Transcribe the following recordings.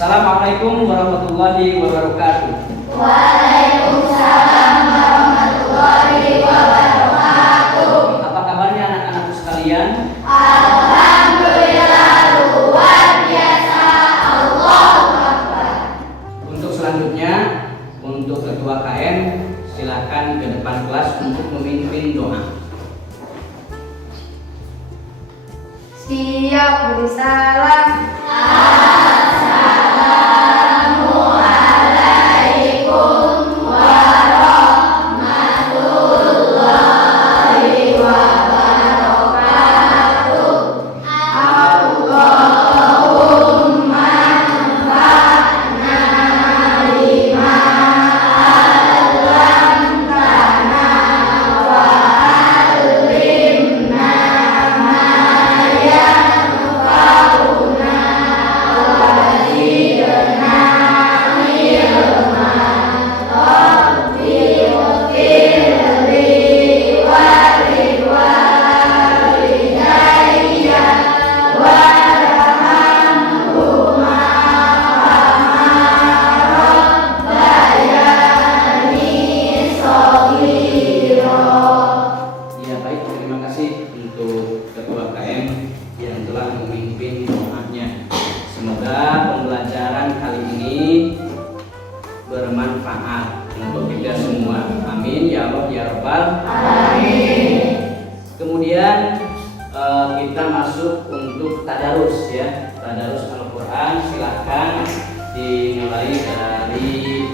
Assalamualaikum warahmatullahi wabarakatuh. Waalaikumsalam warahmatullahi wabarakatuh. Apa kabarnya anak-anakku sekalian? Alhamdulillah luar biasa. Allahu Akbar. Untuk selanjutnya, untuk ketua KM silakan ke depan kelas untuk memimpin doa. Siap bersalam. Bermanfaat untuk kita semua. Amin ya Allah ya Rabbal alamin. Kemudian kita masuk untuk tadarus ya. Tadarus Al-Qur'an silakan dimulai dari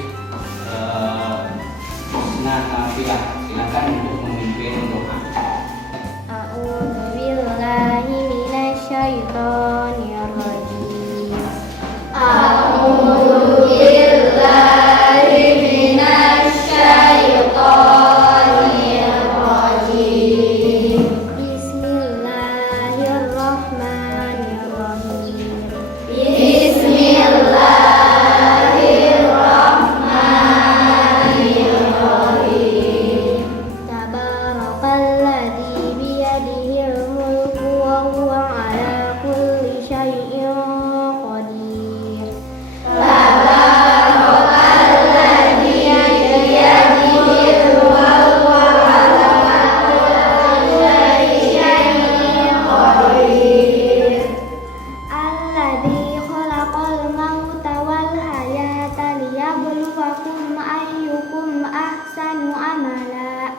Husna Nafilah. Silakan untuk memimpin doa. A'udzu billahi minasyaitonir rajim. A'udzu billahi minasyaitonir rajim. Bismillahirrahmanirrahim. Bismillahirrahmanirrahim. Tabarakalladzi biyadihil mulku wa huwa ala kulli syai'in qadir. Tabarakalladzi biyadihil mulku wa ala kulli syai'in qadir. Alladzi khalaqal mauta wal hayata liyabluwakum ayyukum ahsanu amala.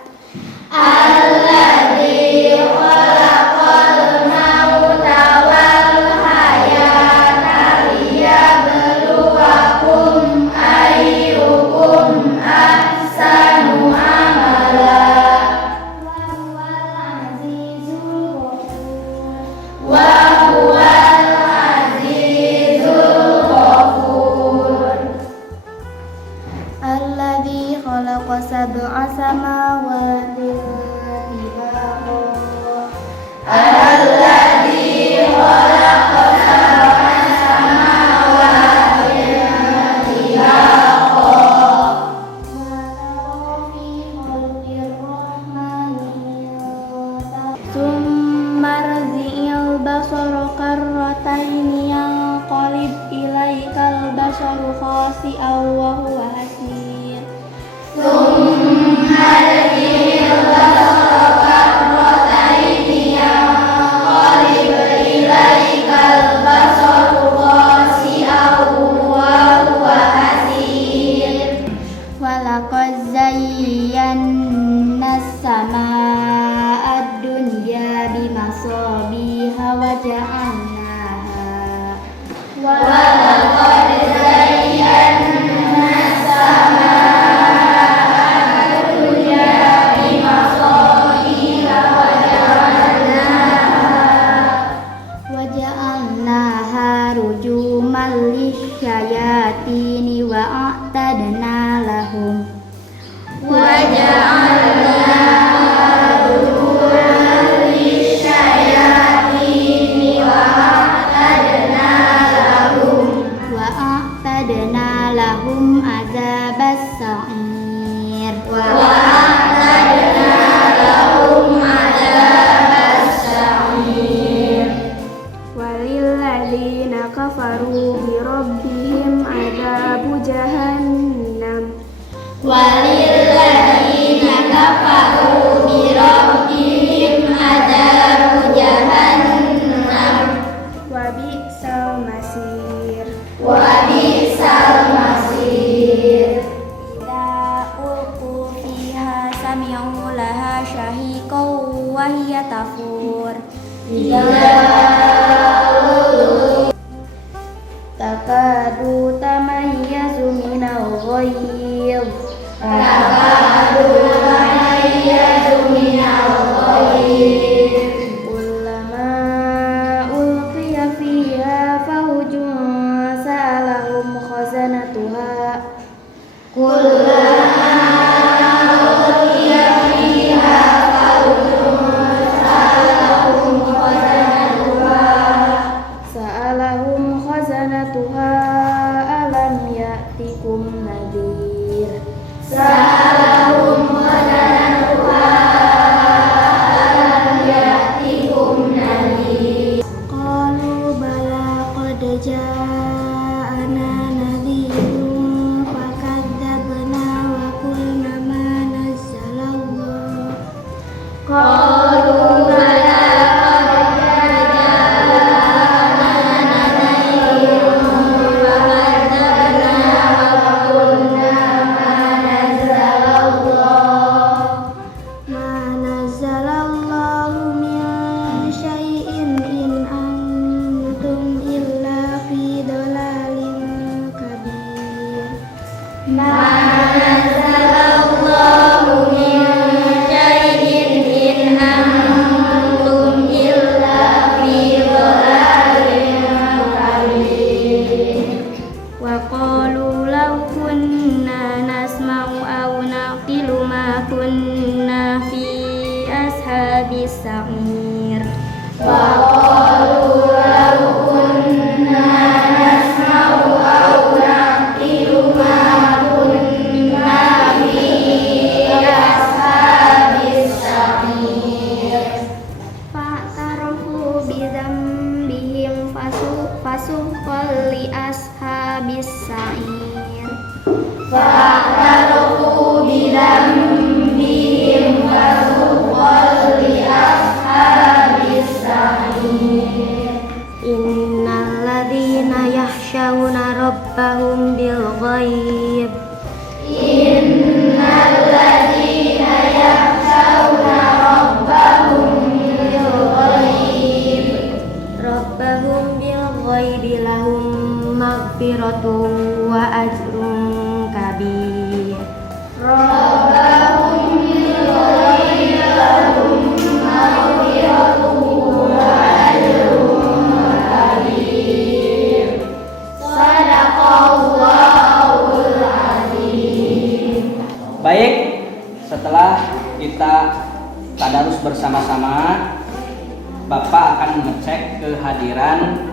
Alladzi khalaqal mauta wal hayata liyabluwakum ayyukum ahsanu amala. Wa huwal azizul ghafur. Wa huwal azizul ghafur. Alladzi khalaqa sab'a samawati tibaqa. Alladzi khalaqa sab'a samawati tibaqa. Summa rji'il basara karrataini yanqalib ilaikal basaru khasi'an wa huwa hasir. Tsumma rji'il basara karrataini yanqalib ilaikal basaru khasi'an wa huwa hasir. Walaqad zayyana as-samaa'a ad-dunya bimasabiha wa ja'alnaha Walaqad zayyana as-samaa'a ad-dunya bimasabiha wa ja'alnaha rujuman lisyayatini wa a'tadna lahum lisyayatini wa a'tadna lahum adzabas sa'ir. a'tadna lahum adzabas sa'ir. Walilladzina kafaru bi rabbihim walilladzina kafaru bi rabbihim adzabu jahannam wa bi'sal masir. wa bi'sal masir. Idza ulqu fiha sami'u laha syahiqan wa hiya tafur. Takadu tamayyazu minal ghayz. Takadu tamayyazu minal ghayz. Kullama ulqiya fiha fawjun sa'alahum khazanatuha. Kullama ulqiya fiha fawjun sa'alahum khazanatuha. Sa'alahum khazanatuha alam ya'tikum nadhir. Sa'alahum khazanatuha alam ya'tikum nadhir. Qalu bala qad ja'ana nadhirun fakadzabna wa qulna ma nazzalallah. Qalu bala qad ja'ana nadhirun fakadzabna wa qulna ma nazzalallah. Ma nazzalallahu min syai'in in antum illa fi dhalalin kabir. Ma nazzalallahu min syai'in in antum illa fi dhalalin kabir. Wa qalu law kunna nasma'u aw naqilu ma kunna fi ashabis sa'ir. Wa qalu law kunna nasma'u aw naqilu ma kunna fi ashabis sa'ir. Fa'tarafu bi dzambihim fasuqal li ashabis sa'ir. Fa'tarafu bi dzambihim fasuqal li ashabis sa'ir. Innal ladzina yakhshawna rabbahum bil ghaib. Innal ladzina yakhshawna rabbahum bil ghaib. Rabbahum bil ghaibi lahum maghfiratun wa ajrun kabir. Rabbahum bil ghaibi lahum maghfiratun wa ajrun kabir. Shadaqallahul azim. Baik, setelah kita tadarus bersama-sama, Bapak akan mengecek kehadiran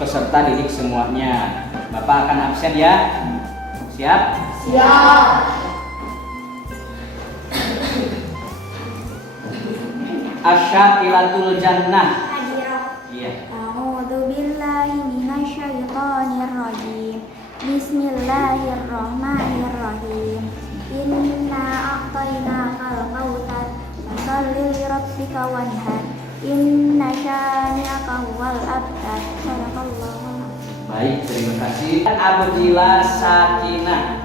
peserta didik semuanya. Bapak akan absen ya. Siap? Siap. Asyakilatul jannah. Iya. A'udzu billahi minasy syaithanir rajim. Bismillahirrahmanirrahim. Inna a'tainakal kautsar fasholli li rabbika wanhar. Inna syani'aka huwal abtar. Shadaqallahu. Baik, terima kasih. Abdillah Sakinah.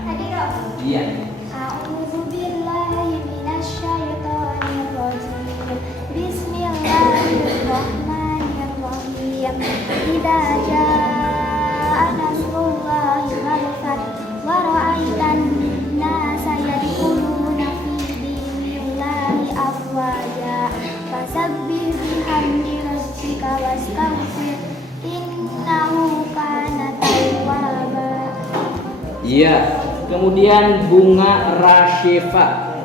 Iya. A'udzu billahi minasy syaithanir rajim. Bismillahirrahmanirrahim. Idza jaa nasrullahi wal fath wa ra'aitan nasa yadkhuluna fi dinillahi afwaja fasabbih bihamdi rabbika wastaghfir innahu kana tawwaba. Iya. Kemudian Bunga Rashifa.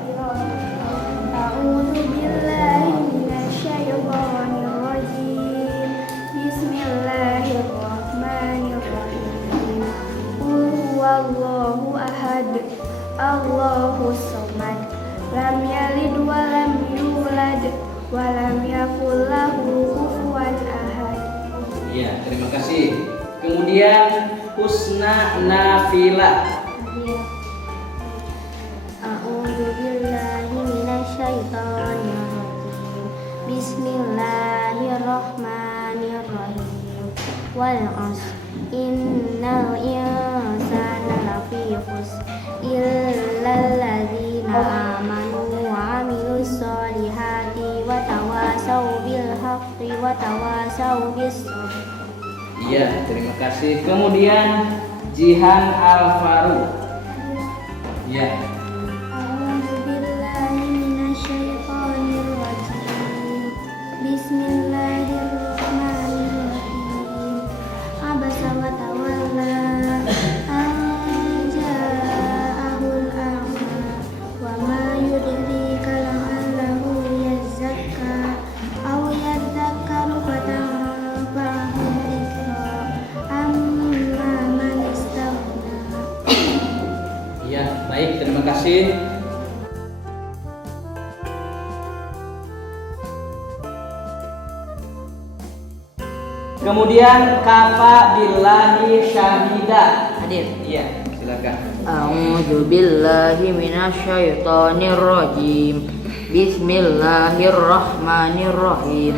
A'udzu billahi minasy syaithanir rajim. Bismillahirrahmanirrahim. Qul huwallahu ahad. Allahus samad. Lam yalid wa lam yulad wa lam yakul lahu kufuwan ahad. Iya, terima kasih. Kemudian Husna Nafilah. Bismillahirrahmanirrahim. Wal 'ashr innal insana lafi khusr illal ladzina amanu wa 'amilus solihati wa tawasaw bil haqqi wa tawasaw bis sabr. Iya, terima kasih. Kemudian Jihan Al-Faruq. Iya. A'udzubillahi minasyaitonirrajim. Bismillahirrahmanirrahim. Abasa wa tawalla an ja'ahul a'ma wa ma yudrika la'allahu yazakka aw yadhakkaru fatanfa'ahu dzikra amma man istaghna. Iya, baik, terima kasih. Kemudian kafa billahi syahida. Hadir. Iya, silakan. A'udzu billahi minasyaitonir rajim. Bismillahirrahmanirrahim.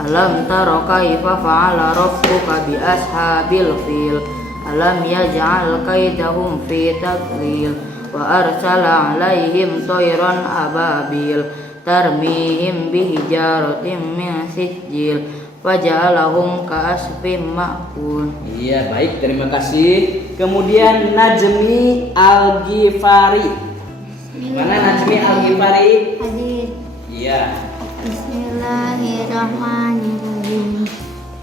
Alam tara kaifa fa'ala rabbuka bi ashabil fil. Alam yaj'al kaidahum fi tadlil wa arsala 'alaihim tayran ababil tarmihim bihijaratin min sijil waja'alahum ka'asfin ma'kul. Iya, baik, terima kasih. Kemudian Najmi Al-Ghifari. Mana Najmi Al-Ghifari? Hadir. Iya. Bismillahirrahmanirrahim.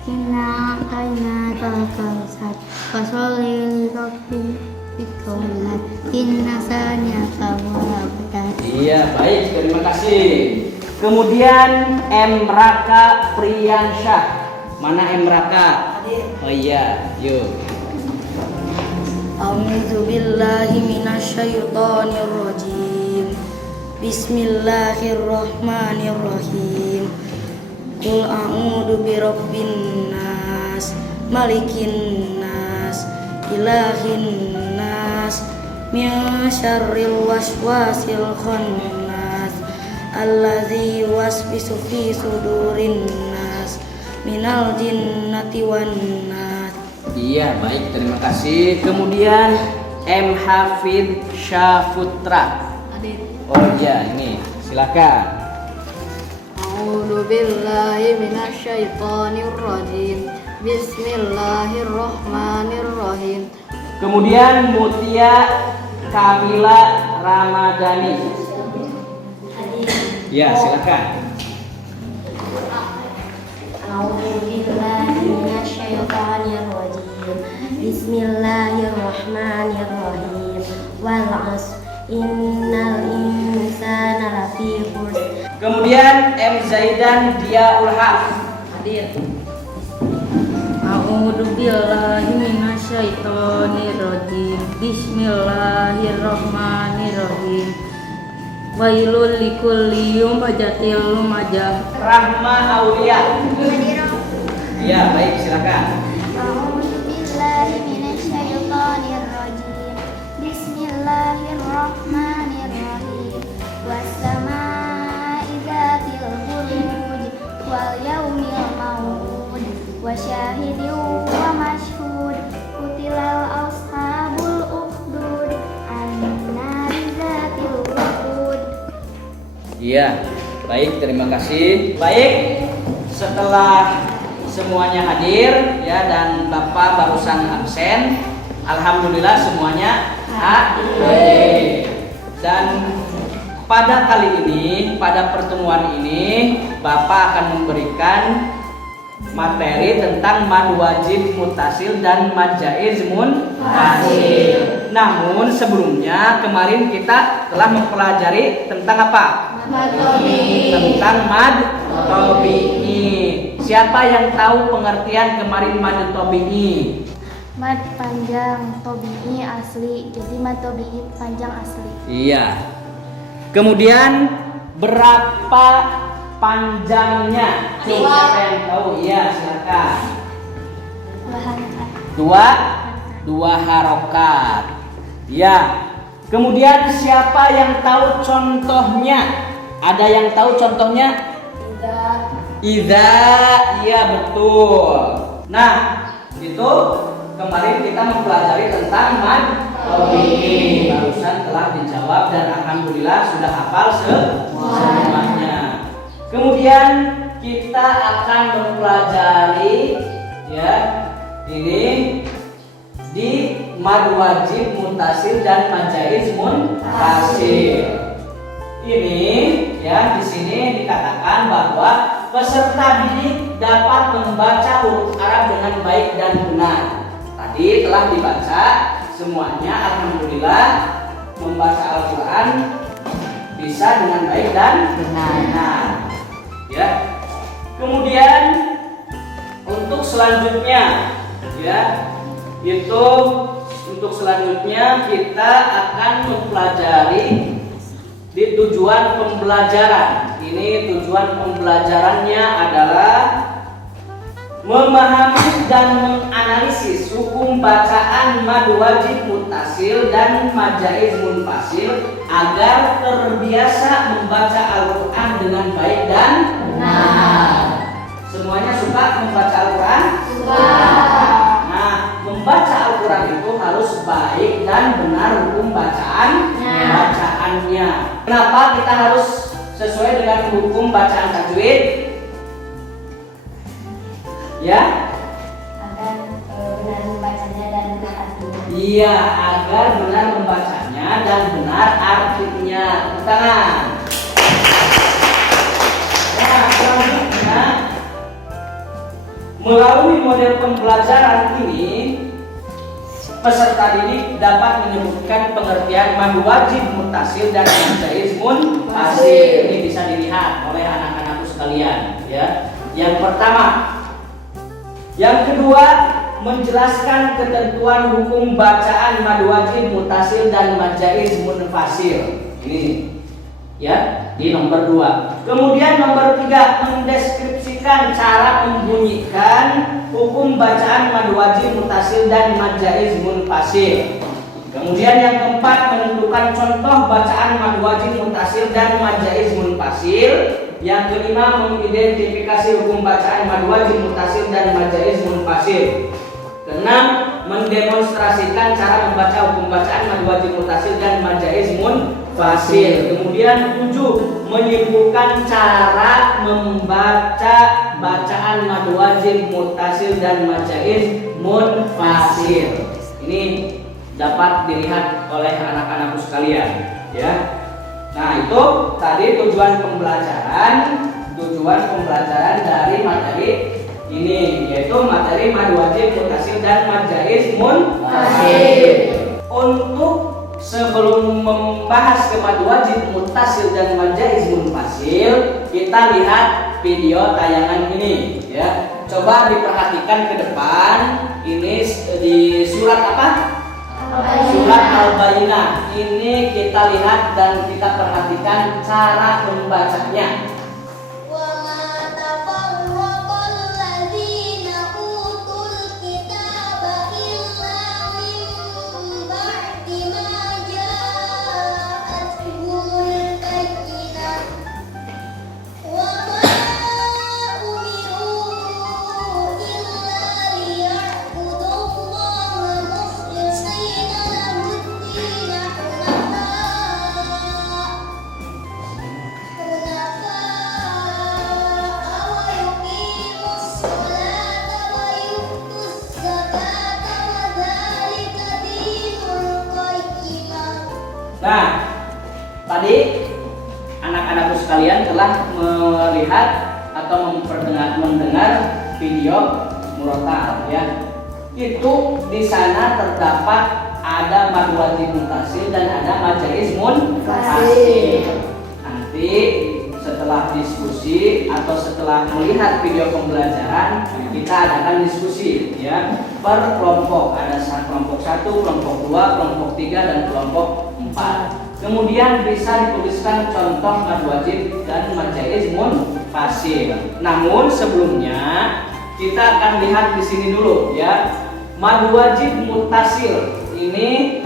Inna a'tayna al-kautsar fasholli li rabbika wanhar inna saniyaka huwal abtar. Iya, baik, terima kasih. Kemudian Emraka Priyansyah. Mana Emraka? Oh iya, yuk. A'udzu billahi minasyaitonir rajim. Bismillahirrahmanirrahim. Qul a'udzu birabbin nas, malikin nas, ilahin nas, min syarril waswasil khannas, allazi yuwaswisu fi sudurin nas, minal jinnati wan nas. Iya, baik, terima kasih. Kemudian M. Hafid Syafutra. Oh iya, ini silakan. A'udzu billahi minasyaitonir rajim. Bismillahirrahmanirrahim. Kemudian Mutia Kamila Ramadhani. Ya, silakan. A'udzubillahi minasyaitonirrajim. Bismillahirrahmanirrahim. Wal 'ashr innal insana lafi khusr. Kemudian M. Zaidan Diaul Haq. Hadir. A'udzu billahi minasyaitonir rajim. Bismillahirrahmanirrahim. Wailul likulli humazatil lumazah. Rahma Aulia. Ya, baik, silakan. A'udzubillahi minasyaitonirrajim. Bismillahirrahmanirrahim. Was-samaa'i dzatil buruj wal yaumil maw'ud wa syahidin wa mashhud qutilal ashabul ukhdud an-nari dzatil waqud. Iya, baik, terima kasih. Baik, setelah semuanya hadir ya dan Bapak barusan absen, alhamdulillah semuanya hadir. Dan pada kali ini, pada pertemuan ini, Bapak akan memberikan materi tentang mad wajib mutasil dan mad jaiz munfasil. Namun sebelumnya kemarin kita telah mempelajari tentang apa? Tentang mad tabi'i. Siapa yang tahu pengertian kemarin mad tabi'i? Mad panjang tabi'i asli. Jadi mad tabi'i panjang asli. Iya. Kemudian berapa panjangnya? Siapa yang tahu? Iya, silakan. Dua harokat. Ya. Kemudian siapa yang tahu contohnya? Ada yang tahu contohnya? Tidak. Idza, iya betul. Nah, itu kemarin kita mempelajari tentang mad tabi'i. Barusan telah dijawab dan alhamdulillah sudah hafal semuanya. Kemudian kita akan mempelajari ya ini di mad wajib muttasil dan mad jaiz munfasil. Ini ya di sini dikatakan bahwa peserta didik dapat membaca huruf Arab dengan baik dan benar. Tadi telah dibaca semuanya, alhamdulillah membaca Al-Quran bisa dengan baik dan benar. Ya. Kemudian untuk selanjutnya ya itu untuk selanjutnya kita akan mempelajari di tujuan pembelajaran. Ini tujuan pembelajarannya adalah memahami dan menganalisis hukum bacaan mad wajib muttasil dan mad jaiz munfasil agar terbiasa membaca Al-Quran dengan baik dan benar. Semuanya suka membaca Al-Quran? Suka. Nah, membaca Al-Quran itu harus baik dan benar hukum bacaannya. Kenapa kita harus sesuai dengan hukum bacaan tajwid? Ya? Agar benar membacanya dan benar artinya. Iya, agar benar membacanya dan benar artinya. Tangan. Nah, selanjutnya melalui model pembelajaran ini peserta didik dapat menyebutkan pengertian mad wajib muttasil dan mad jaiz munfasil. Ini bisa dilihat oleh anak-anakku sekalian ya. Yang pertama. Yang kedua, menjelaskan ketentuan hukum bacaan mad wajib muttasil dan mad jaiz munfasil. Ini ya, di nomor 2. Kemudian nomor 3, mendeskripsikan cara membunyikan hukum bacaan mad wajib muttasil dan mad jaiz munfasil. Kemudian yang keempat, menentukan contoh bacaan mad wajib muttasil dan mad jaiz munfasil. Yang kelima, mengidentifikasi hukum bacaan mad wajib muttasil dan mad jaiz munfasil. Keenam, mendemonstrasikan cara membaca hukum bacaan mad wajib muttasil dan mad jaiz munfasil. Kemudian 7, menyimpulkan cara membaca bacaan mad wajib muttasil dan mad jaiz munfasil. Ini dapat dilihat oleh anak-anakku sekalian ya. Nah, itu tadi tujuan pembelajaran dari materi ini, yaitu materi mad wajib muttasil dan mad jaiz munfasil. Untuk sebelum membahas ke mad wajib muttasil dan mad jaiz munfasil, kita lihat video tayangan ini ya. Coba diperhatikan ke depan. Ini di surat apa? Surat Al-Bayyinah. Ini kita lihat dan kita perhatikan cara membacanya. Nah, tadi anak-anakku sekalian telah melihat atau mendengar video murotal ya. Itu di sana terdapat ada mad wajib muttasil dan ada mad jaiz munfasil. Nanti setelah diskusi atau setelah melihat video pembelajaran, kita adakan diskusi ya per kelompok. Ada kelompok 1, kelompok 2, kelompok 3 dan kelompok 4. Kemudian bisa dituliskan contoh mad wajib dan mad jaiz munfasil. Namun sebelumnya kita akan lihat di sini dulu ya. Mad wajib muttasil. Ini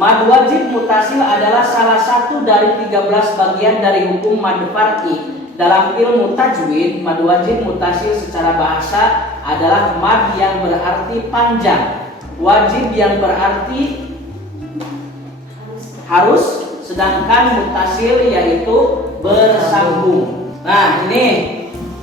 mad wajib muttasil adalah salah satu dari 13 bagian dari hukum mad far'i dalam ilmu tajwid, mad wajib mutasil secara bahasa adalah mad yang berarti panjang, wajib yang berarti harus, sedangkan mutasil yaitu bersambung. Nah, ini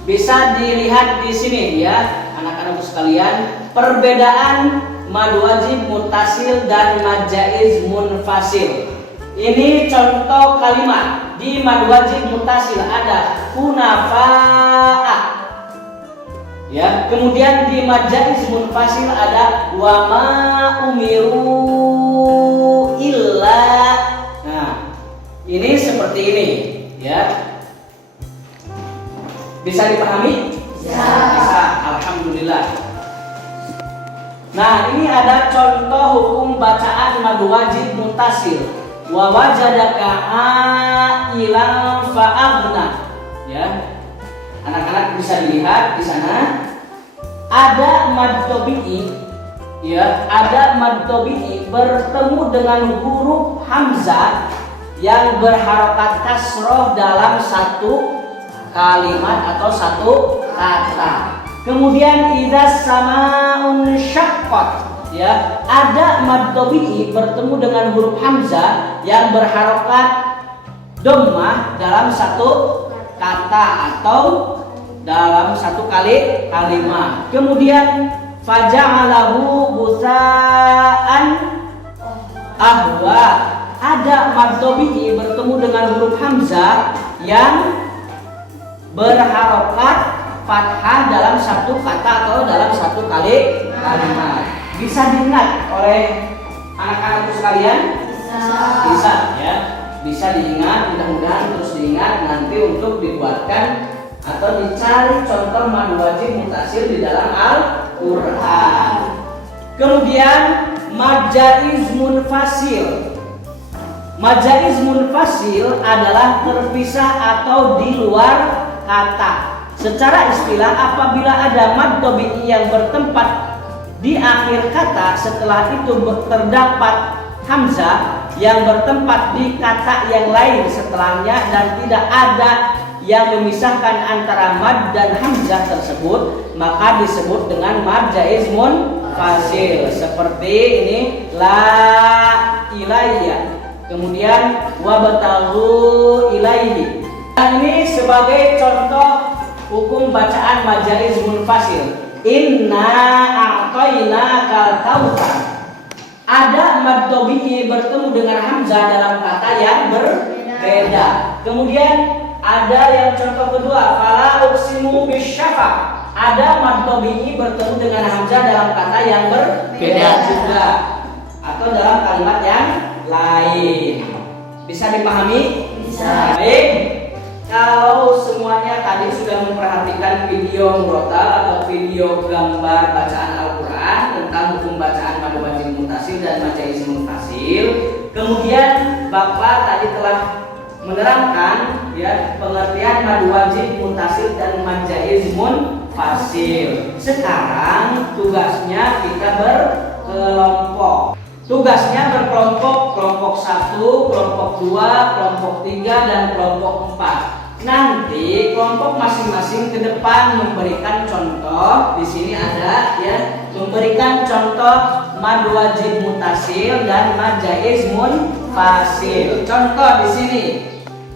bisa dilihat di sini ya, anak-anakku sekalian, perbedaan mad wajib mutasil dan mad jaiz munfasil. Ini contoh kalimat. Di mad wajib mutasil ada kunafa'a. Ya, kemudian di mad jaiz munfasil ada wa ma umiru illa. Nah, ini seperti ini, ya. Bisa dipahami? Bisa. Alhamdulillah. Nah, ini ada contoh hukum bacaan mad wajib mutasil. Wa wajadaka ailan fa'aghna. Ya. Anak-anak bisa dilihat di sana ada mad tabi'i, ya, ada mad tabi'i bertemu dengan huruf hamzah yang berharokat kasroh dalam satu kalimat atau satu kata. Kemudian idza samaun syaqqat, ya, ada mad tabi'i bertemu dengan huruf hamzah yang berharokat dhammah dalam satu kata atau dalam satu kalimat. Kemudian faja'alahu gusaan ahwa, ada mad tabi'i bertemu dengan huruf hamzah yang berharokat fathah dalam satu kata atau dalam satu kalimat. Bisa diingat oleh anak-anakku sekalian? Bisa, ya. Bisa diingat, mudah-mudahan terus diingat nanti untuk dibuatkan atau dicari contoh mad wajib mutasil di dalam Al-Qur'an. Kemudian mad jaiz munfasil. Mad jaiz munfasil adalah terpisah atau di luar kata. Secara istilah, apabila ada mad tabi'i yang bertempat di akhir kata, setelah itu terdapat hamzah yang bertempat di kata yang lain setelahnya dan tidak ada yang memisahkan antara mad dan hamzah tersebut, maka disebut dengan mad jaiz munfasil. Seperti ini, la ilayya, kemudian wabtaghu ilaihi. Ini sebagai contoh hukum bacaan mad jaiz munfasil. Inna a'tainakal kautsar. Ada mad tabi'i bertemu dengan hamzah dalam kata yang berbeda. Kemudian ada yang contoh kedua, fala uqsimu bisyafaq. Ada mad tabi'i bertemu dengan hamzah dalam kata yang berbeda juga atau dalam kalimat yang lain. Bisa dipahami? Bisa. Baik. Kalau semuanya tadi sudah memperhatikan video murotal atau video gambar bacaan Al-Quran tentang hukum bacaan mad wajib mutasil dan mad jaiz munfasil, kemudian Bapak tadi telah menerangkan ya pengertian mad wajib mutasil dan mad jaiz munfasil. Sekarang tugasnya kita berkelompok. Tugasnya berkelompok, kelompok 1, kelompok 2, kelompok 3, dan kelompok 4. Nanti kelompok masing-masing ke depan memberikan contoh. Di sini ada ya, memberikan contoh mad wajib mutasil dan mad jaiz munfasil. Contoh di sini.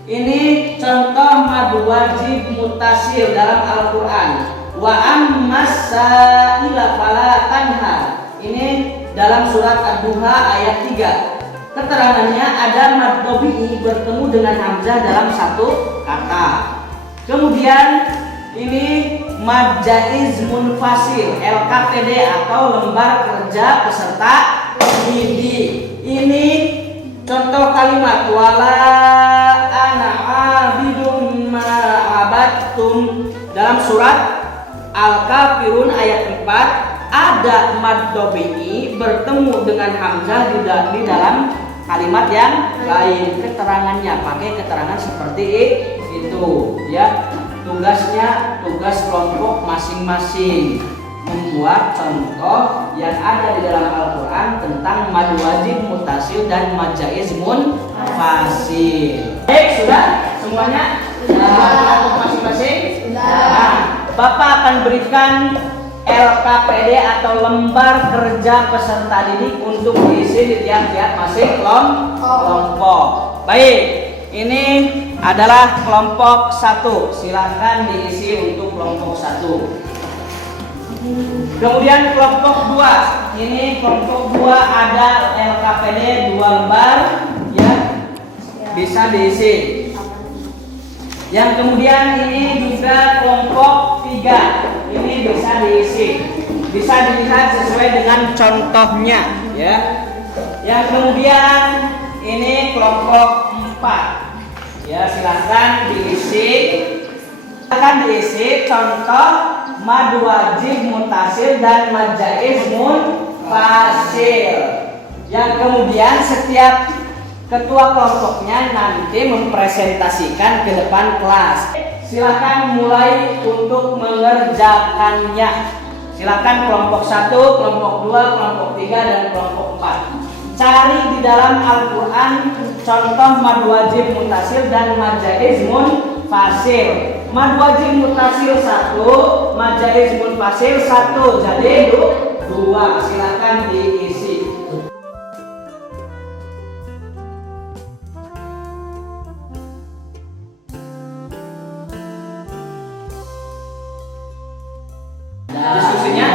Ini contoh mad wajib mutasil dalam Al-Qur'an. Wa ammas sa'ila fala tanhar. Ini dalam surat Ad-Duha ayat 3. Keterangannya ada mad tabi'i bertemu dengan hamzah dalam satu kata. Kemudian ini mad jaiz munfasil, LKPD atau lembar kerja peserta didik. Ini contoh kalimat wala ana abidum ma abattum dalam surat Al-Kafirun ayat 4. Ada mad tabi'i bertemu dengan hamzah di dalam kalimat yang lain. Keterangannya pakai keterangan seperti itu ya. Tugas kelompok masing-masing membuat contoh yang ada di dalam Al-Qur'an tentang mad wajib mutasil dan mad jaiz munfasil. Baik, sudah semuanya? Untuk masing-masing? Nah, Bapak akan berikan LKPD atau lembar kerja peserta didik untuk diisi di tiap-tiap masing kelompok. Baik, ini adalah kelompok 1. Silakan diisi untuk kelompok 1. Kemudian kelompok 2. Ini kelompok 2 ada LKPD 2 lembar ya. Bisa diisi. Yang kemudian ini juga kelompok 3. Ini bisa diisi. Bisa dilihat sesuai dengan contohnya ya. Yang kemudian ini kelompok 4. Ya, silakan diisi. Silakan diisi contoh mad wajib mutasil dan mad jaiz munfasil. Yang kemudian setiap ketua kelompoknya nanti mempresentasikan ke depan kelas. Silakan mulai untuk mengerjakannya. Silakan kelompok 1, kelompok 2, kelompok 3 dan kelompok 4. Cari di dalam Al-Quran contoh mad wajib mutasil dan mad jaiz munfasil. Mad wajib mutasil 1, mad jaiz munfasil 1. Jadi 2. Silakan diisi. Diskusinya?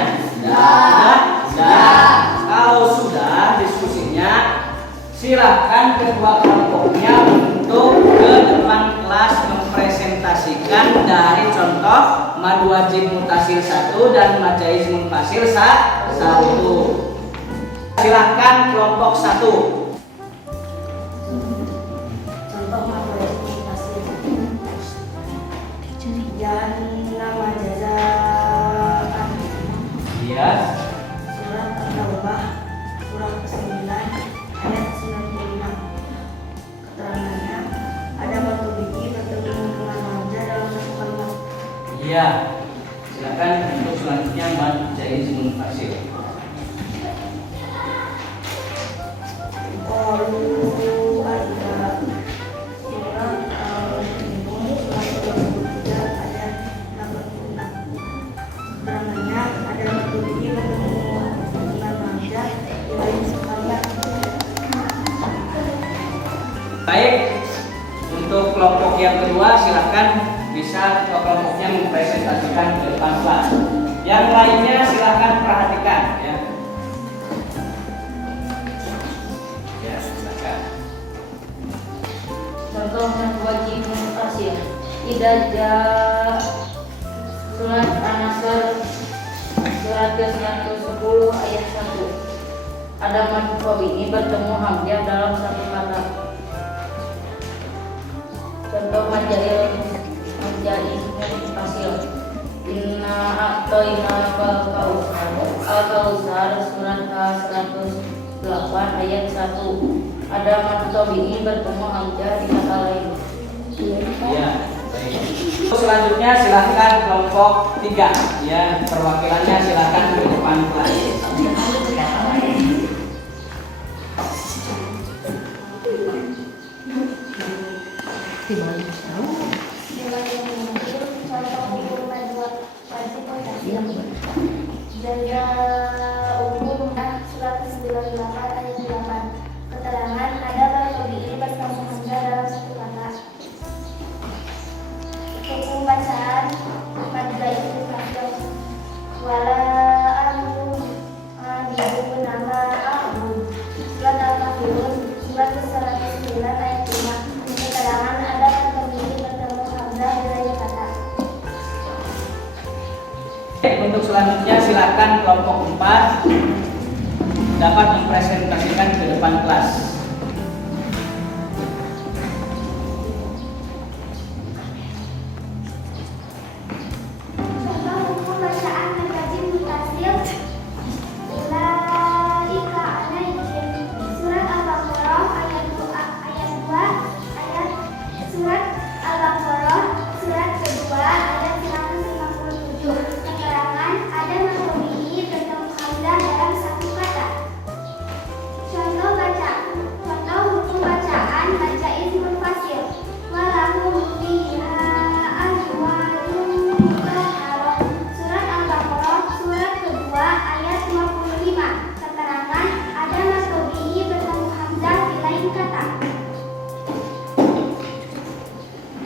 Kalau sudah diskusinya, silahkan ketua kelompoknya untuk ke depan kelas mempresentasikan dari contoh mad wajib mutasil 1 dan mad jaiz munfasil 1. Silahkan kelompok 1. Contoh mad wajib mutasil. Dan nama jazaan. Iya. Surat At-Taubah surah ke-9 ayat 96. Keterangannya ada matubiki bertemu dengan manja dalam satu kalimat. Iya. Silakan untuk selanjutnya mad jaiz munfasil. Qalu ada surat Al-Mu'minun surah 23 ayat 86. Keterangannya ada matubiki bertemu dengan manja dalam satu kalimat. Baik, untuk kelompok yang kedua silahkan bisa kelompoknya mempresentasikan ke depan kelas. Yang lainnya silahkan perhatikan ya. Ya, silakan. Contoh mad wajib mutasil. Idza jaa surat An-Nasr surat ke-110 ayat 1. Ada mad ini bertemu hamzah dalam satu kata. Contoh mad jaiz munfasil. Inna a'tayna al-kautsar surat ke-108 ayat 1. Ada mad ini bertemu hamzah di kata lain. Ya, baik. Selanjutnya silahkan kelompok 3 ya, perwakilannya silahkan ke depan kelas. Contoh hukum mad wajib mutasil. Jazaa'uhum surat 98 ayat 8. Keterangan ada matubiki bertemu hamzah dalam satu kata. Hukum bacaan mad jaiz munfasil. Wala antum abidun nama a'bud. Surat Al-Kafirun surat ke-109 ayat 5. Keterangan ada matubiki bertemu hamzah dari kata. Untuk selanjutnya silakan kelompok 4 dapat mempresentasikan ke depan kelas. Contoh hukum bacaan mad wajib mutasil. Ulaika alaihim surat Al-Baqarah ayat 2 ayat surat Al-Baqarah surat kedua ayat 157. Keterangan ada matubiki bertemu hamzah dalam satu kata. Contoh bacaan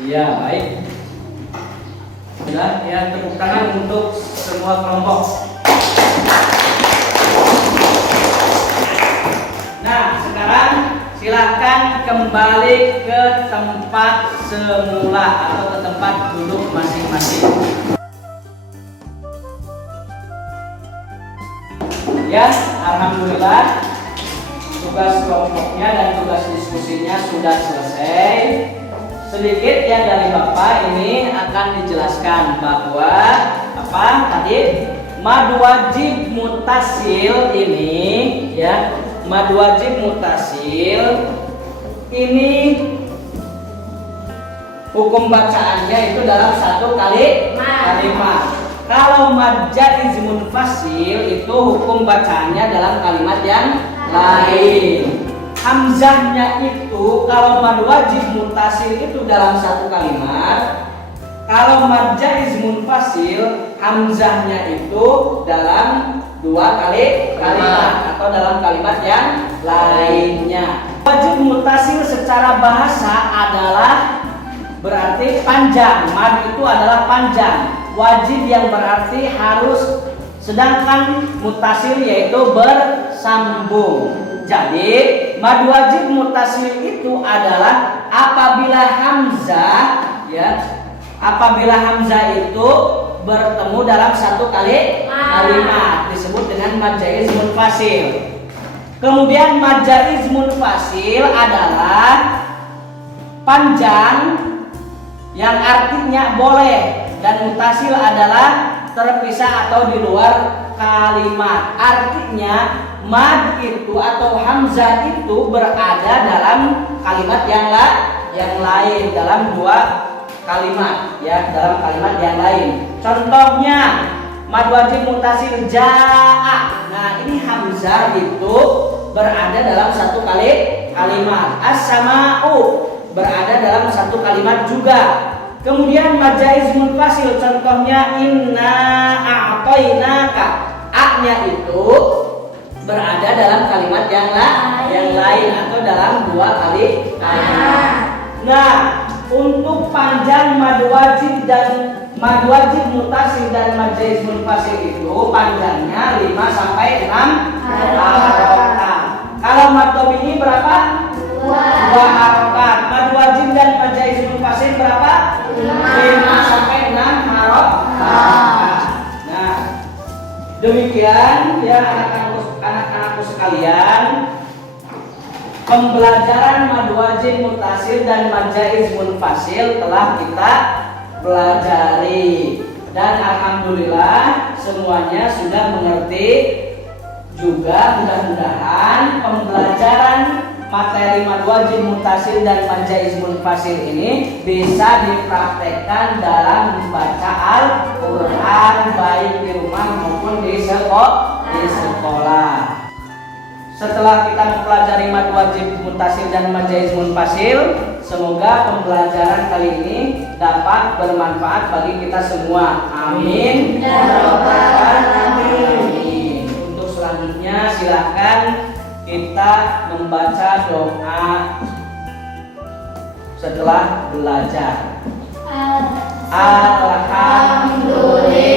Ya, baik. Sudah, ya, tepuk tangan untuk semua kelompok. Nah, sekarang silakan kembali ke tempat semula atau ke tempat duduk masing-masing. Ya, alhamdulillah tugas kelompoknya dan tugas diskusinya sudah selesai. Sedikit ya dari Bapak ini akan dijelaskan bahwa apa tadi mad wajib mutasil ini ya, mad wajib mutasil ini hukum bacaannya itu dalam satu kalimat. Kalau mad jaiz munfasil itu hukum bacaannya dalam kalimat yang lain. Hamzahnya itu kalau mad wajib mutasil itu dalam satu kalimat. Kalau mad jaiz munfasil hamzahnya itu dalam dua kalimat atau dalam kalimat yang lainnya. Wajib mutasil secara bahasa adalah berarti panjang. Mad itu adalah panjang. Wajib yang berarti harus, sedangkan mutasil yaitu bersambung. Jadi mad wajib mutasil itu adalah apabila hamzah ya, apabila hamzah itu bertemu dalam satu kalimat disebut dengan mad jaiz munfasil. Kemudian mad jaiz munfasil adalah panjang yang artinya boleh, dan mutasil adalah terpisah atau di luar kalimat. Artinya mad itu atau hamzah itu berada dalam kalimat yang lain, dalam dua kalimat ya, dalam kalimat yang lain. Contohnya mad wajib mutasil jaa. Nah, ini hamzah itu berada dalam satu kalimat. As-sama'u berada dalam satu kalimat juga. Kemudian mad jaiz munfasil contohnya inna a'tainaka. A-nya itu berada dalam kalimat yang lain atau dalam dua kalimat. Nah, untuk panjang mad wajib dan mad wajib mutasil dan mad jaiz munfasil itu panjangnya 5 sampai 6 harokat. Kalau mad tabi'i berapa? 2 harokat. Mad wajib dan mad jaiz munfasil berapa? 5 sampai 6 harokat. Nah, demikian ya anak-anakku sekalian, pembelajaran mad wajib mutasil dan mad jaiz munfasil telah kita pelajari, dan alhamdulillah semuanya sudah mengerti juga. Mudah-mudahan pembelajaran materi mad wajib mutasil dan mad jaiz munfasil ini bisa dipraktekkan dalam membaca Al-Quran baik di rumah maupun di sekolah. Setelah kita mempelajari mad wajib mutasil dan mad jaiz munfasil, semoga pembelajaran kali ini dapat bermanfaat bagi kita semua. Amin ya rabbal alamin. Untuk selanjutnya silakan kita membaca doa setelah belajar. Alhamdulillah